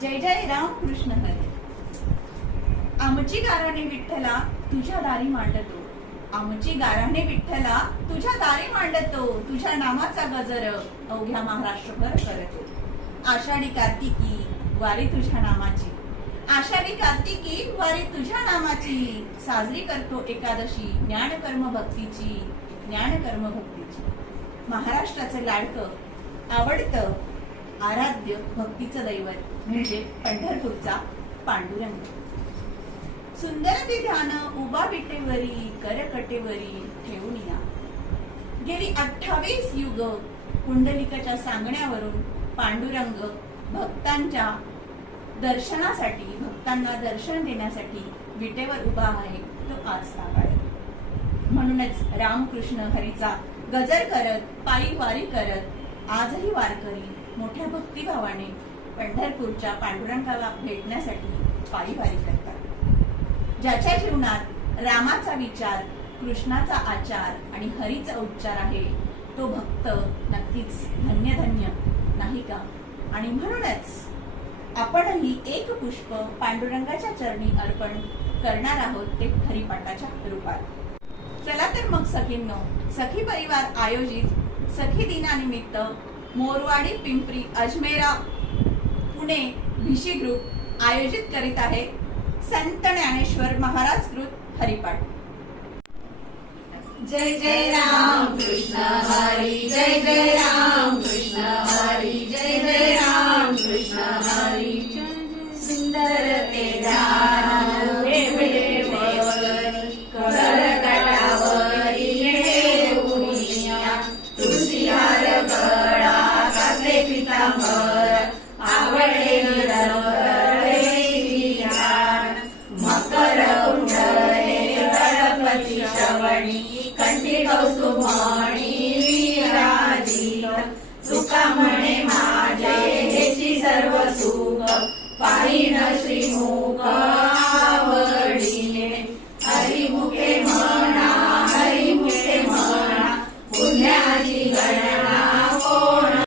जय जय राम कृष्ण हरी. आमची गाराणे विठ्ठला तुझ्या दारी मांडतो. आमची गाराणे विठ्ठला तुझ्या दारी मांडतो. तुझ्या नामाचा गजर अवघ्या महाराष्ट्रभर करतो. आषाढी कार्तिकी वारी तुझ्या नामाची. आषाढी कार्तिकी वारी तुझ्या नामाची. साजरी करतो एकादशी ज्ञानकर्म भक्तीची. ज्ञानकर्म भक्तीची. महाराष्ट्राचं लाडकं आवडतं आराध्य भक्तीचं दैवत म्हणजे पंढरपूरचा पांडुरंग. सुंदर ते ध्यान उभा विटेवरी करकटेवरी ठेवून या. गेली 28 युग पुंडलिकाच्या सांगण्यावरून पांडुरंग भक्तांच्या दर्शनासाठी भक्तांना दर्शन देण्यासाठी विटेवर उभा आहे तो आज आहे. म्हणूनच रामकृष्ण हरीचा गजर करत पायी वारी करत आजही वारकरी मोठ्या भक्तिभावाने पंढरपूरच्या पांडुरंगाला भेटण्यासाठी पायी वारी करतात. ज्याच्या जीवनात रामाचा विचार कृष्णाचा आचार आणि हरीचा उच्चार आहे तो भक्त नक्कीच धन्य धन्य नाही का. आणि म्हणूनच आपणही एक पुष्प पांडुरंगाच्या चरणी अर्पण करणार आहोत ते हरिपाठाच्या रूपात. चला तर मग सखींनो, सखी परिवार आयोजित सखी दिनानिमित्त मोरवाडी पिंपरी अजमेरा पुणे भिशी ग्रुप आयोजित करीत आहे संत ज्ञानेश्वर महाराज कृत हरिपाठ. जय जय राम कृष्ण हरी. जय जय राम कृष्ण हरी. जय जय राम कृष्ण हरी. सुंदर ते ध्यान करकटावरी ठेवूनिया. तुळशी हार गळा कासे पितांबर आवडे मकर कुंडले गणपती श्रवणी कंठी कौस्तुभमणी विराजित. तुका म्हणे माझे हेची सर्व सुख पाहिन श्रीमुख आवडीने. हरिमुखे म्हणा हरिमुखे म्हणा पुण्याची गणना कोण.